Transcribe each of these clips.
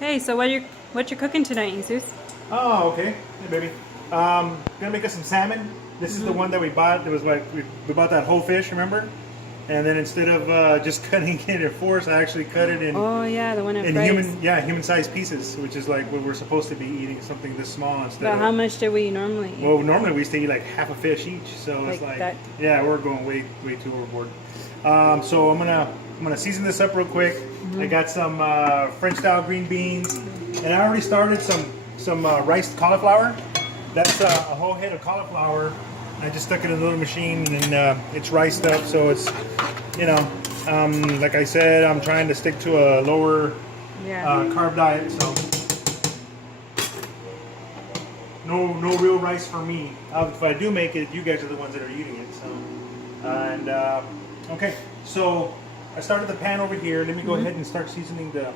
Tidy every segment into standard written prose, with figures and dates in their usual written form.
Hey, so what you cooking tonight, Jesus? Oh, okay. Hey, baby. Gonna make us some salmon. This is the one that we bought. It was like we bought that whole fish, remember? And then instead of just cutting it in fours, I actually cut it Oh yeah, the one at in Fry's. human-sized pieces, which is like what we're supposed to be eating, something this small instead But how of. much do we normally eat? Well, normally we used to eat like half a fish each, so it's Like like, that? yeah, we're going way too overboard. So I'm gonna season this up real quick. I got some French style green beans, and I already started some riced cauliflower. That's a whole head of cauliflower. I just stuck it in a little machine, and it's riced up, so it's, you know, like I said, I'm trying to stick to a lower Yeah. carb diet, so. No real rice for me. If I do make it, you guys are the ones that are eating it. So, and okay, so I started the pan over here. Let me go ahead and start seasoning the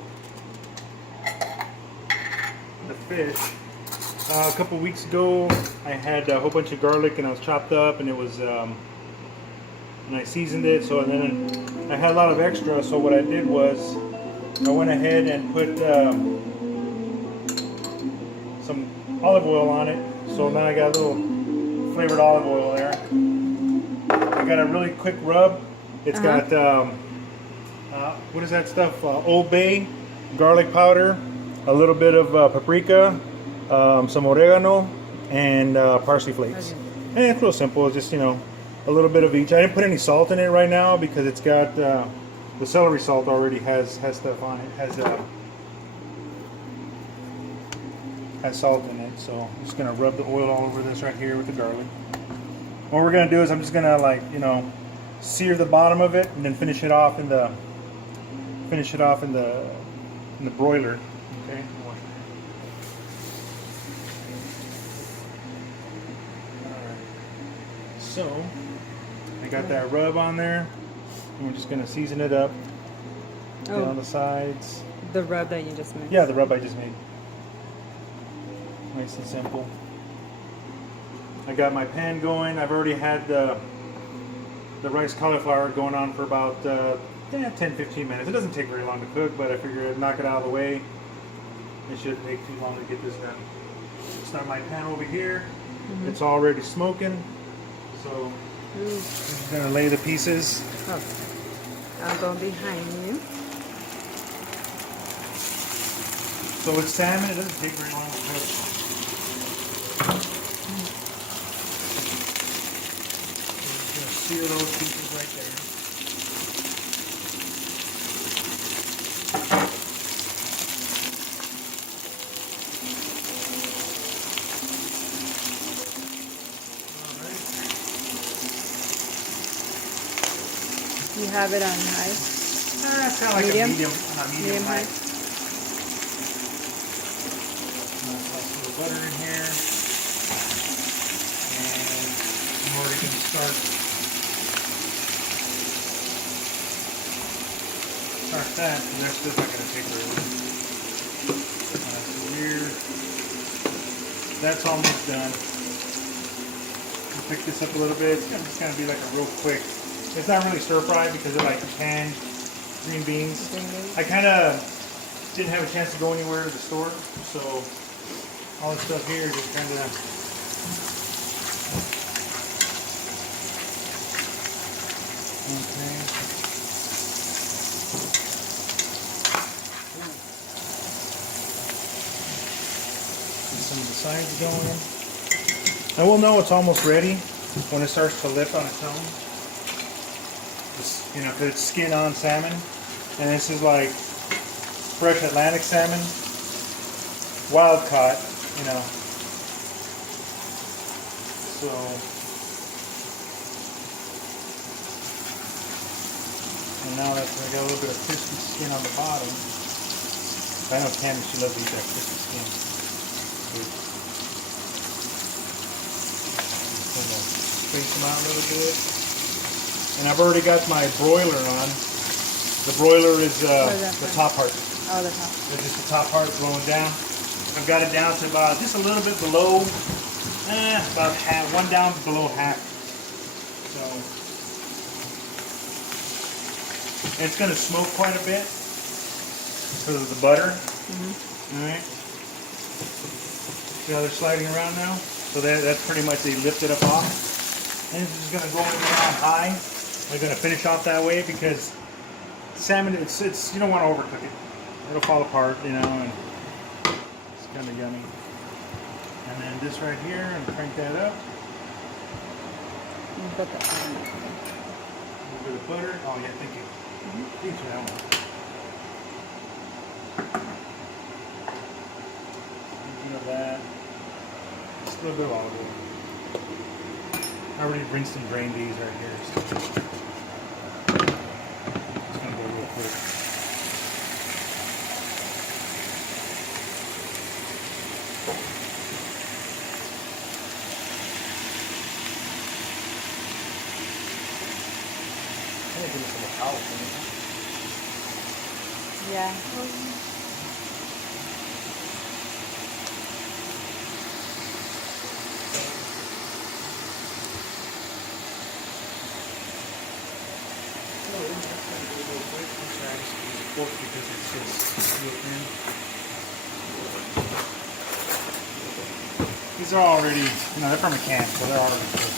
fish. A couple weeks ago, I had a whole bunch of garlic and I was chopped up, and it was and I seasoned it. So and then I had a lot of extra. So what I did was I went ahead and put some olive oil on it. So now I got a little flavored olive oil there. I got a really quick rub. It's got what is that stuff? Old Bay, garlic powder, a little bit of paprika, some oregano, and parsley flakes. And it's real simple. It's just, you know, a little bit of each. I didn't put any salt in it right now because it's got the celery salt already has stuff on it. Has salt in it. So I'm just gonna rub the oil all over this right here with the garlic. What we're gonna do is I'm just gonna, like, you know, sear the bottom of it and then finish it off in the broiler. Okay. Alright. So I got that rub on there, and we're just gonna season it up on the sides. The rub that you just made. Yeah, the rub I just made. Nice and simple. I got my pan going. I've already had the rice cauliflower going on for about 10-15 minutes. It doesn't take very long to cook, but I figure I'd knock it out of the way. It shouldn't take too long to get this done. Start my pan over here. It's already smoking. So I'm just gonna lay the pieces. Oh, I'll go behind you. So with salmon, it doesn't take very long to cook. Sear those pieces right there. You have it on high. It's kind of like Medium? a medium High. high. Toss a little butter in here, and I'm already going to start that, because that's just not going to take very long. So that's almost done. I'll pick this up a little bit. It's just going to be like a real quick. It's not really stir fry because they're like canned green beans. I kind of didn't have a chance to go anywhere to the store, so all this stuff here just kind of. Okay. Get some of the sides going. I will know it's almost ready when it starts to lift on its own. You know, because it's skin on salmon, and this is like fresh Atlantic salmon, wild caught, you know. So and now that I got a little bit of crispy skin on the bottom. I know Tammy, she loves to eat that crispy skin. Space them out a little bit. And I've already got my broiler on. The broiler is the top part. Oh, the top. It's just the top part blowing down. I've got it down to about just a little bit below, about half, one down below half. So it's going to smoke quite a bit because of the butter. All right. See how they're sliding around now? So that's pretty much they lift it up off. And this is going to go in there on high. We're going to finish off that way because salmon, it's you don't want to overcook it. It'll fall apart, you know, and it's kind of yummy. And then this right here, and crank that up. Put the A little bit of butter. Oh yeah, thank you. Thanks for that one. A little bit of that. Just a little bit of olive oil. I already rinsed and drained these right here. So just gonna go real quick. I'm gonna give this a little towel thing. Yeah. Because it's just real thin. These are already, they're from a can, so they're already cooked.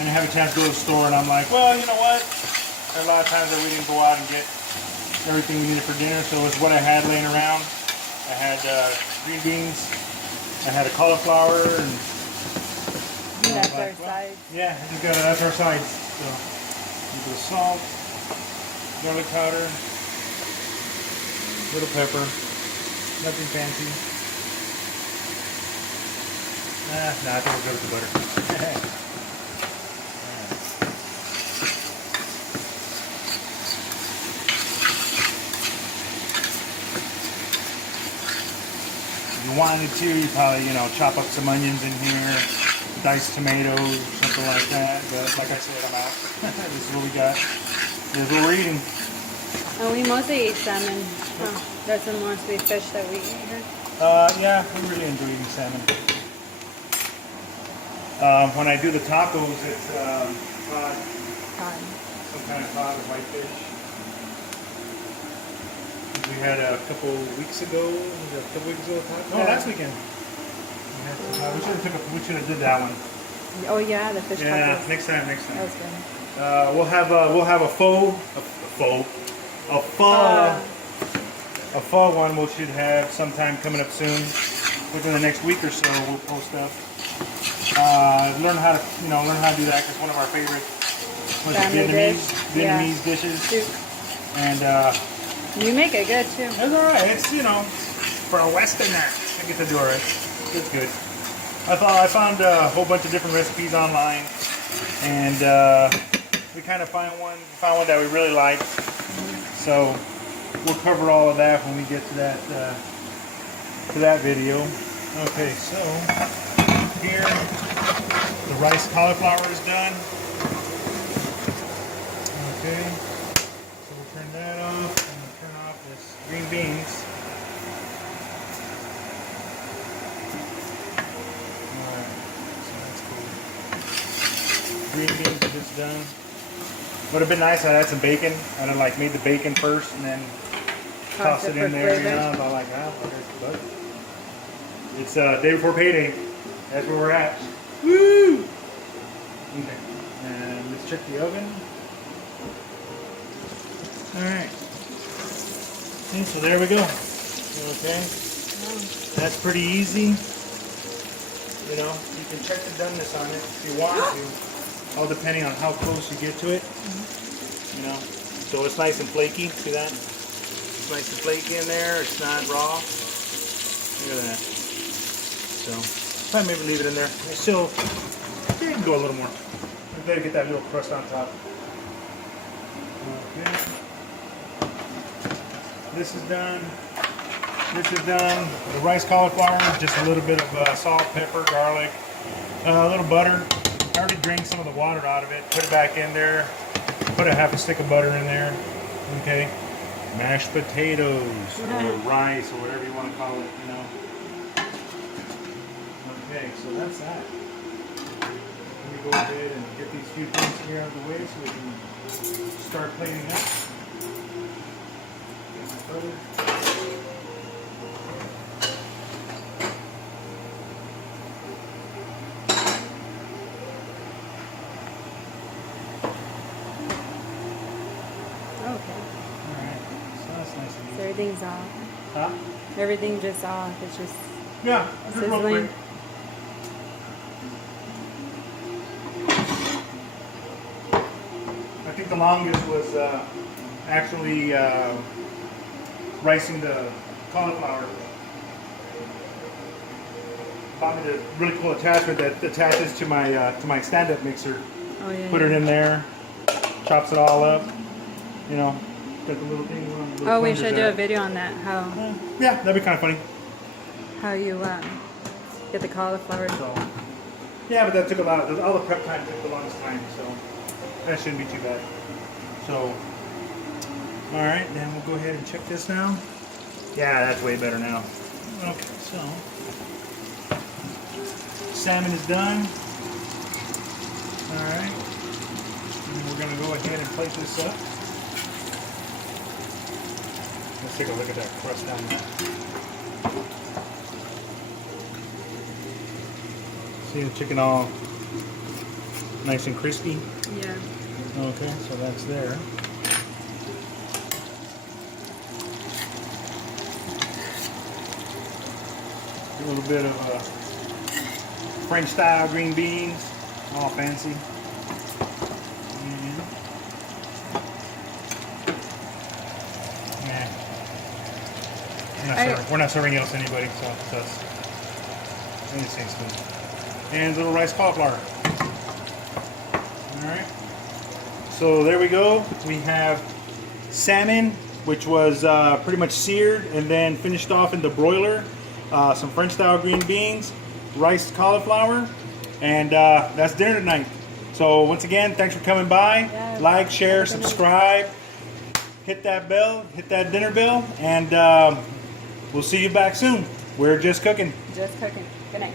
And I have a chance to go to the store, and I'm like, well, you know what? There are a lot of times that we didn't go out and get everything we needed for dinner, so it's what I had laying around. I had green beans, I had a cauliflower, and That's our sides. yeah, that's our sides. So, a little bit of salt, garlic powder. Little pepper, nothing fancy. Nah, I think we'll go with the butter. If you wanted to, you probably, chop up some onions in here, diced tomatoes, something like that. But like I said, I'm out. This is what we got. This is what we're eating. And we mostly eat salmon. That's the mostly fish that we eat here. Yeah, we really enjoy eating salmon. When I do the tacos, it's cod. Cod. Some kind of cod or whitefish. We had a couple weeks ago. No, last weekend. We should have did that one. Oh yeah, the fish Yeah, tacos. next time. That was good. We'll have a fall one we should have sometime coming up soon. Within the next week or so, we'll post up. Learn how to do that because one of our favorite Vietnamese dishes. Soup. And You make it good too. it's all right. It's for a Westerner, I get to do it. It's good. I found a whole bunch of different recipes online, and we kind of found one that we really liked. So we'll cover all of that when we get to that video. Okay, so here the rice cauliflower is done. Okay, so we'll turn that off and we'll turn off this green beans. Alright, so that's cool. Green beans are just done. Would have been nice if I had some bacon. I'd have made the bacon first and then toss it in there, I'm like, but it's day before payday. That's where we're at. Woo! Okay. And let's check the oven. Alright. Okay, so there we go. Okay. That's pretty easy. You can check the doneness on it if you want to. All depending on how close you get to it. So it's nice and flaky. See that? It's nice and flaky in there. It's not raw. Look at that. So probably maybe leave it in there. It's still, you can go a little more. We better get that little crust on top. Okay. This is done. This is done. The rice cauliflower, just a little bit of salt, pepper, garlic, a little butter. I already drained some of the water out of it. Put it back in there. Put a half a stick of butter in there. Okay. Mashed potatoes or rice or whatever you want to call it, Okay, so that's that. Let me go ahead and get these few things here out of the way so we can start plating up. Get my butter. Everything's off. Huh? Everything just off. It's just Yeah, just real sizzling. quick. I think the longest was actually ricing the cauliflower. Bought me the really cool attachment that attaches to my stand-up mixer. Oh yeah. Put it in there, chops it all up. You know, got the little thing on. The little Oh, we plungers should do there. a video on that. Yeah, that'd be kind of funny. How you get the cauliflower. So, yeah, but that took a lot. All the prep time took the longest time, so that shouldn't be too bad. So, all right, then we'll go ahead and check this now. Yeah, that's way better now. Okay, so salmon is done. All right, and we're gonna go ahead and plate this up. Let's take a look at that crust down there. See the chicken all nice and crispy? Yeah. Okay, so that's there. A little bit of French style green beans, all fancy. And, we're not serving else to anybody, so it's us. And the same spoon. And a little rice cauliflower. Alright. So there we go. We have salmon, which was pretty much seared and then finished off in the broiler. Some French style green beans, riced cauliflower, and that's dinner tonight. So once again, thanks for coming by. Yeah. Like, share, subscribe, hit that bell, hit that dinner bell, and we'll see you back soon. We're just cooking. Just cooking. Good night.